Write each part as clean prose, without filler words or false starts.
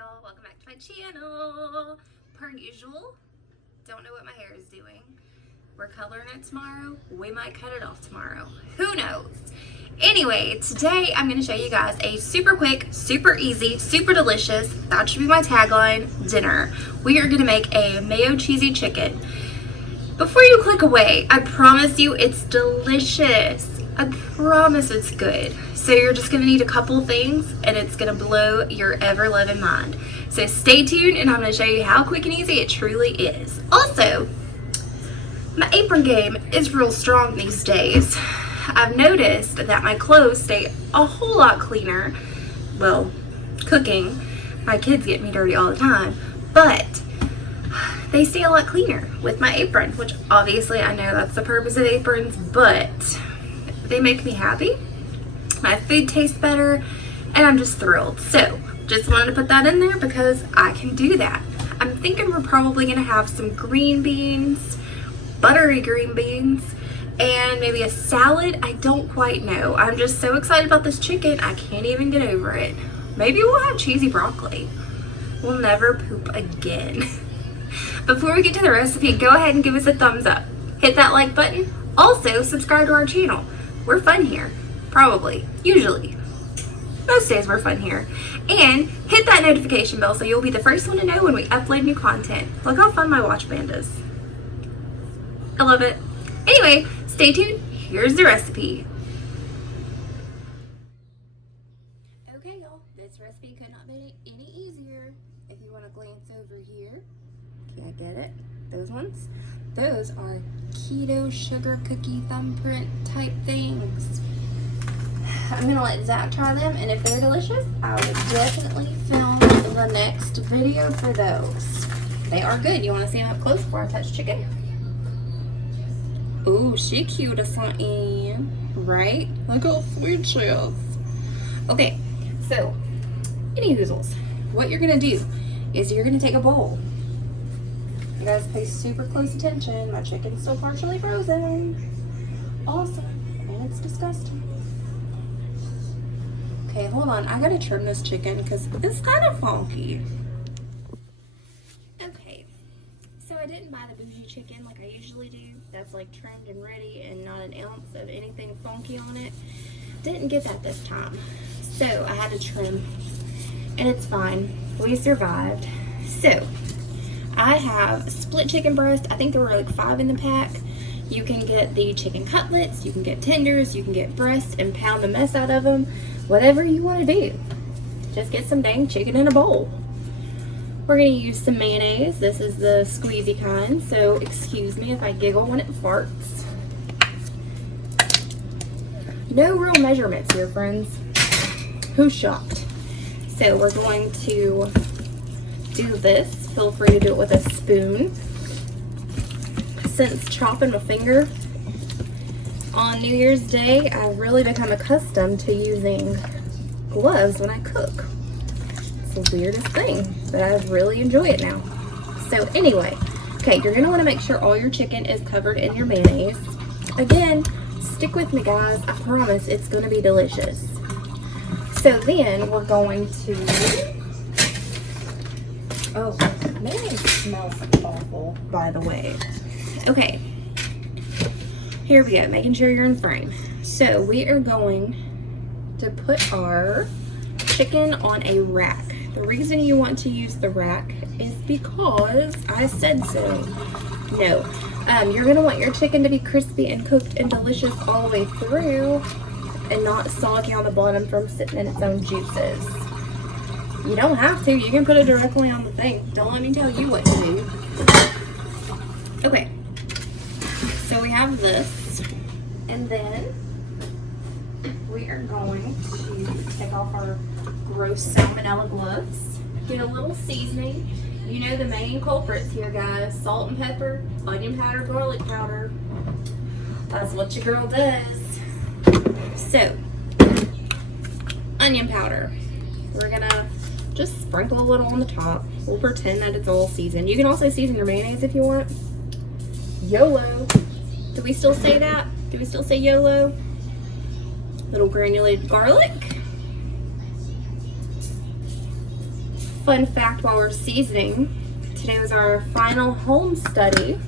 y'all? Welcome back to my channel. Per usual, don't know what my hair is doing. We're coloring it tomorrow. We might cut it off tomorrow. Who knows? Anyway, today I'm going to show you guys a super quick, super easy, super delicious, that should be my tagline, dinner. We are going to make a mayo cheesy chicken. Before you click away, I promise you it's delicious. I promise it's good. So you're just going to need a couple things and it's going to blow your ever-loving mind. So stay tuned and I'm going to show you how quick and easy it truly is. Also, my apron game is real strong these days. I've noticed that my clothes stay a whole lot cleaner. Well, cooking, my kids get me dirty all the time, but they stay a lot cleaner with my apron, which obviously I know that's the purpose of aprons, but they make me happy. My food tastes better and I'm just thrilled. So just wanted to put that in there because I can do that. I'm thinking we're probably gonna have some green beans, buttery green beans, and maybe a salad. I don't quite know. I'm just so excited about this chicken, I can't even get over it. Maybe we'll have cheesy broccoli. We'll never poop again. Before we get to the recipe, go ahead and give us a thumbs up. Hit that like button. Also, subscribe to our channel. We're fun here. Probably. Usually. Most days we're fun here. And hit that notification bell so you'll be the first one to know when we upload new content. Look how fun my watch band is. I love it. Anyway, stay tuned. Here's the recipe. Okay, y'all. This recipe could not be any easier. If you want to glance over here. Can't get it. Those ones. Those are keto sugar cookie thumbprint type things. I'm gonna let Zach try them, and if they're delicious, I will definitely film the next video for those. They are good. You want to see them up close before I touch chicken? Ooh, she cute as something, right? Look how sweet she is. Okay, so any hoozles, what you're gonna do is you're gonna take a bowl. You guys pay super close attention. My chicken's still partially frozen. Awesome, and it's disgusting. Okay, hold on. I gotta trim this chicken because it's kind of funky. Okay, so I didn't buy the bougie chicken like I usually do. That's like trimmed and ready and not an ounce of anything funky on it. Didn't get that this time. So I had to trim, and it's fine. We survived. So I have split chicken breast. I think there were like 5 in the pack. You can get the chicken cutlets, you can get tenders, you can get breasts and pound the mess out of them. Whatever you want to do. Just get some dang chicken in a bowl. We're going to use some mayonnaise. This is the squeezy kind, so excuse me if I giggle when it farts. No real measurements here, friends. Who's shocked? So we're going to do this. Feel free to do it with a spoon. Since chopping my finger on New Year's Day, I've really become accustomed to using gloves when I cook. It's the weirdest thing, but I really enjoy it now. So anyway, okay, you're going to want to make sure all your chicken is covered in your mayonnaise. Again, stick with me, guys. I promise it's going to be delicious. So then we're going to... Oh, mayonnaise smells awful, by the way. Okay. Here we go, making sure you're in frame. So we are going to put our chicken on a rack. The reason you want to use the rack is because I said so. No, you're gonna want your chicken to be crispy and cooked and delicious all the way through and not soggy on the bottom from sitting in its own juices. You don't have to, you can put it directly on the thing. Don't let me tell you what to do. Okay, so we have this. And then we are going to take off our gross salmonella gloves, get a little seasoning. You know the main culprits here, guys. Salt and pepper, onion powder, garlic powder. That's what your girl does. So, onion powder. We're gonna just sprinkle a little on the top. We'll pretend that it's all seasoned. You can also season your mayonnaise if you want. YOLO. Do we still say that? Do we still say YOLO? Little granulated garlic. fun fact while we're seasoning, today was our final home study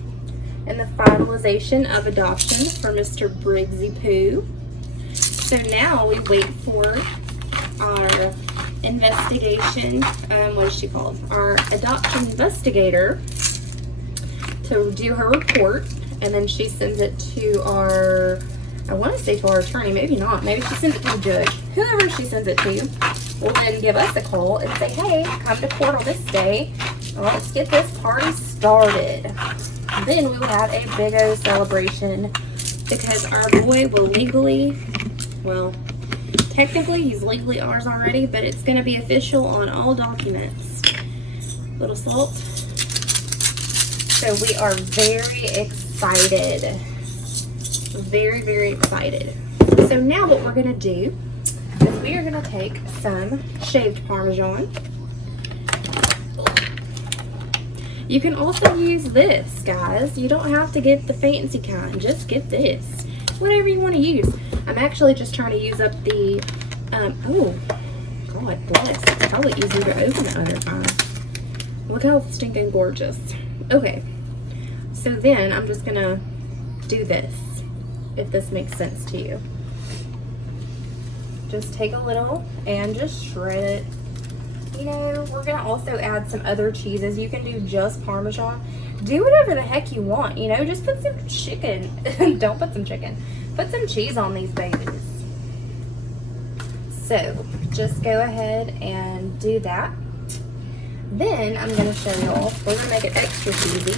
and the finalization of adoption for Mr. Briggsy Poo. So now we wait for our investigation, what is she called? Our adoption investigator to do her report, and then she sends it to our, I want to say to our attorney, maybe not, maybe she sends it to the judge. Whoever she sends it to will then give us a call and say, hey, come to court on this day, and let's get this party started. Then we will have a big old celebration because our boy will legally, well, technically he's legally ours already, but it's going to be official on all documents. Little salt. So we are very excited. Very, very excited. So now what we're going to do is we are going to take some shaved Parmesan. You can also use this, guys. You don't have to get the fancy kind. Just get this. Whatever you want to use. I'm actually just trying to use up the, oh, God bless. It's probably easier to open the other time. Look how stinking gorgeous. Okay. So then I'm just going to do this, if this makes sense to you. Just take a little and just shred it. You know, we're going to also add some other cheeses. You can do just Parmesan. Do whatever the heck you want, you know. Just put some chicken. Don't put some chicken. Put some cheese on these babies. So, just go ahead and do that. Then, I'm going to show y'all. We're going to make it extra cheesy.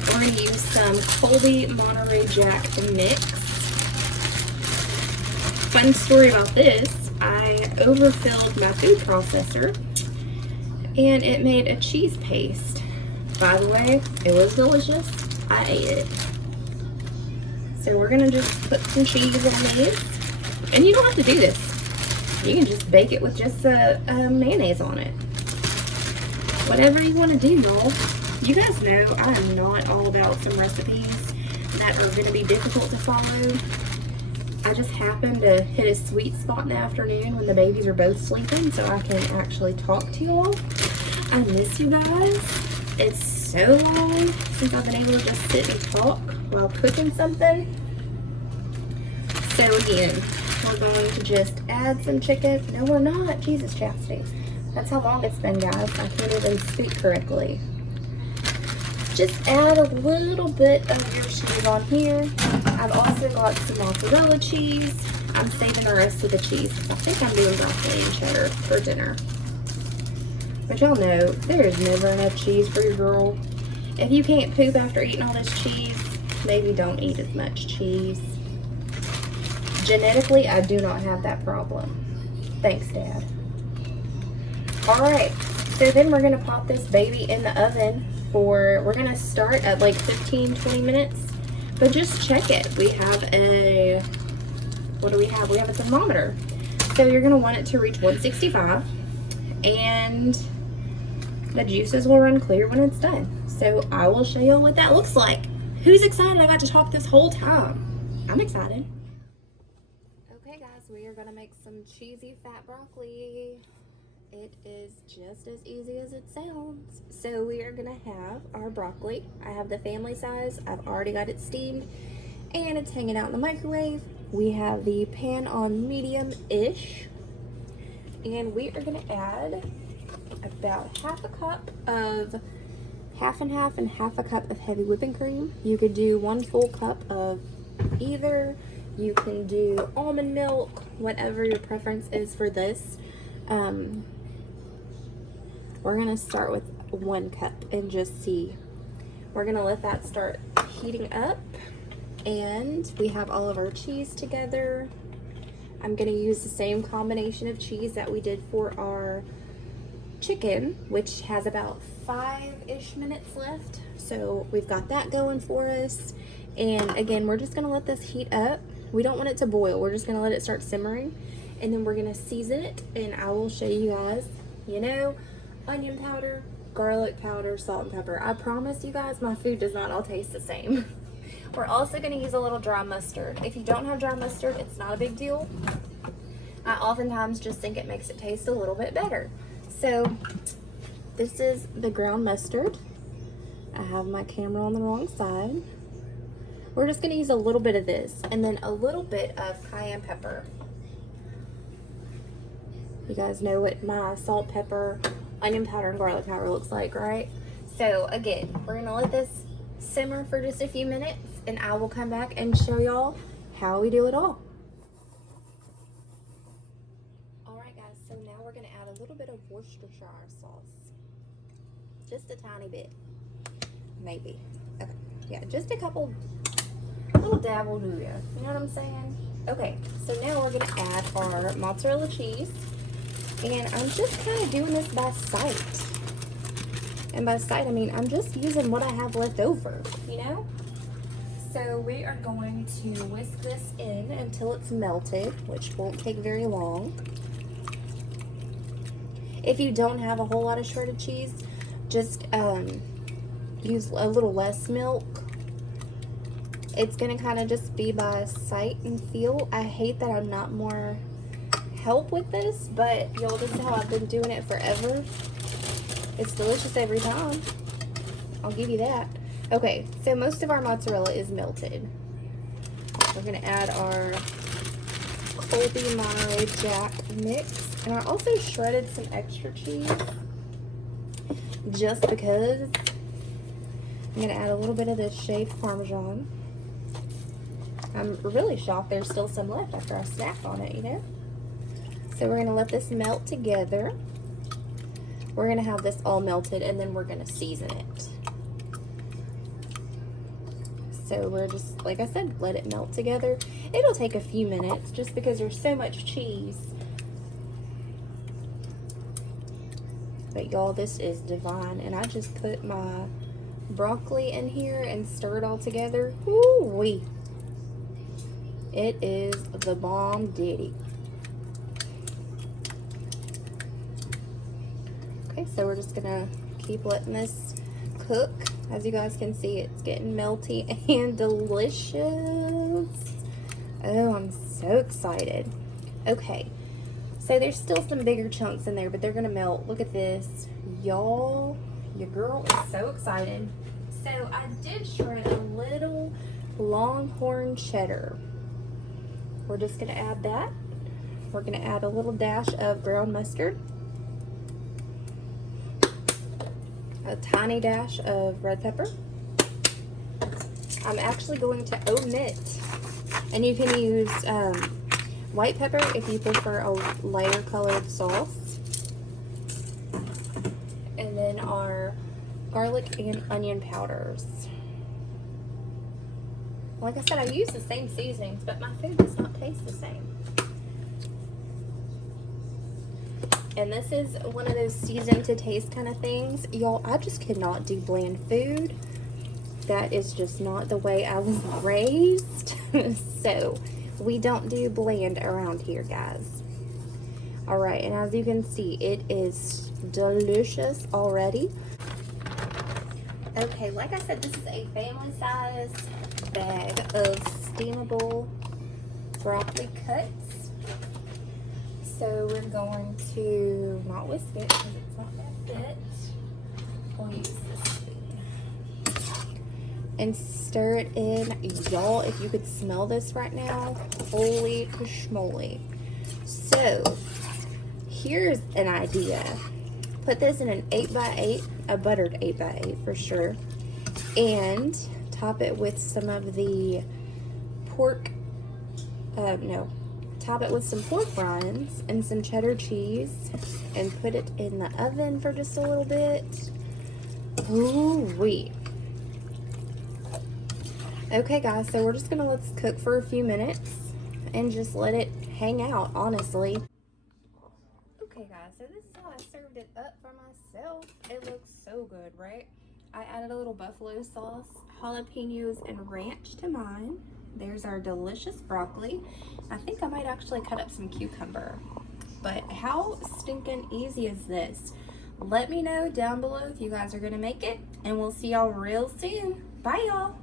We're going to use some Colby Monterey Jack mix. Fun story about this. I overfilled my food processor and it made a cheese paste. By the way, it was delicious. I ate it. So we're gonna just put some cheese on these. And you don't have to do this. You can just bake it with just mayonnaise on it. Whatever you want to do, y'all. You guys know I am not all about some recipes that are gonna be difficult to follow. I just happened to hit a sweet spot in the afternoon when the babies are both sleeping so I can actually talk to you all. I miss you guys. It's so long since I've been able to just sit and talk while cooking something. So again, we're going to just add some chicken. No, we're not. Jesus, Chastity. That's how long it's been, guys. I can't even speak correctly. Just add a little bit of your cheese on here. I've also got some mozzarella cheese. I'm saving the rest of the cheese because I think I'm doing broccoli and cheddar for dinner. But y'all know, there is never enough cheese for your girl. If you can't poop after eating all this cheese, maybe don't eat as much cheese. Genetically, I do not have that problem. Thanks, Dad. Alright, so then we're going to pop this baby in the oven for, we're going to start at like 15-20 minutes. But just check it. We have a, what do we have? We have a thermometer. So you're going to want it to reach 165. And the juices will run clear when it's done. So I will show you what that looks like. Who's excited I got to talk this whole time? I'm excited. Okay guys, we are going to make some cheesy fat broccoli. It is just as easy as it sounds. So we are gonna have our broccoli. I have the family size. I've already got it steamed and it's hanging out in the microwave. We have the pan on medium-ish. And we are gonna add about half and half a cup of heavy whipping cream. You could do 1 full cup of either. You can do almond milk, whatever your preference is for this. We're gonna start with 1 cup and just see. We're gonna let that start heating up, and we have all of our cheese together. I'm gonna use the same combination of cheese that we did for our chicken, which has about 5-ish minutes left. So we've got that going for us. And again, we're just gonna let this heat up. We don't want it to boil. We're just gonna let it start simmering, and then we're gonna season it, and I will show you guys, you know, onion powder, garlic powder, salt and pepper. I promise you guys, my food does not all taste the same. We're also going to use a little dry mustard. If you don't have dry mustard, it's not a big deal. I oftentimes just think it makes it taste a little bit better. So This is the ground mustard. I have my camera on the wrong side. We're just gonna use a little bit of this and then a little bit of cayenne pepper. You guys know what my salt, pepper, onion powder, and garlic powder looks like, right? So again, we're gonna let this simmer for just a few minutes and I will come back and show y'all how we do it all. Alright guys, so now we're gonna add a little bit of Worcestershire sauce. Just a tiny bit. Maybe. Okay. Yeah, just a little dab will do ya. You know what I'm saying? Okay, so now we're gonna add our mozzarella cheese. And I'm just kind of doing this by sight. And by sight, I mean, I'm just using what I have left over, you know? So we are going to whisk this in until it's melted, which won't take very long. If you don't have a whole lot of shredded cheese, just use a little less milk. It's gonna kind of just be by sight and feel. I hate that I'm not more help with this, but y'all, this is how I've been doing it forever. It's delicious every time. I'll give you that. Okay, so most of our mozzarella is melted. We're gonna add our Colby Monterey Jack mix, and I also shredded some extra cheese just because. I'm gonna add a little bit of this shaved Parmesan. I'm really shocked there's still some left after I snacked on it, you know? So we're gonna let this melt together. We're gonna have this all melted and then we're gonna season it. So we're just, like I said, let it melt together. It'll take a few minutes just because there's so much cheese. But y'all, this is divine. And I just put my broccoli in here and stir it all together. Woo-wee. It is the bomb ditty. Okay, so we're just gonna keep letting this cook. As you guys can see, it's getting melty and delicious. Oh, I'm so excited. Okay, so there's still some bigger chunks in there, but they're gonna melt. Look at this. Y'all, your girl is so excited. So I did shred a little Longhorn cheddar. We're just gonna add that. We're gonna add a little dash of ground mustard. A tiny dash of red pepper. I'm actually going to omit, and you can use white pepper if you prefer a lighter colored sauce. And then our garlic and onion powders. Like I said, I use the same seasonings, but my food does not taste the same. And this is one of those season to taste kind of things. Y'all, I just cannot do bland food. That is just not the way I was raised. So, we don't do bland around here, guys. Alright, and as you can see, it is delicious already. Okay, like I said, this is a family size bag of steamable broccoli cuts. So we're going to not whisk it because it's not that fit. We'll use this spoon and stir it in. Y'all, if you could smell this right now, holy schmoly. So here's an idea. Put this in an 8x8, a buttered 8x8 for sure, and top it with some of the pork, top it with some pork rinds and some cheddar cheese and put it in the oven for just a little bit. Ooh-wee. Okay guys, so we're just gonna let this cook for a few minutes and just let it hang out, honestly. Okay guys, so this is how I served it up for myself. It looks so good, right? I added a little buffalo sauce, jalapenos, and ranch to mine. There's our delicious broccoli. I think I might actually cut up some cucumber. But how stinking easy is this? Let me know down below if you guys are gonna make it, and we'll see y'all real soon. Bye y'all.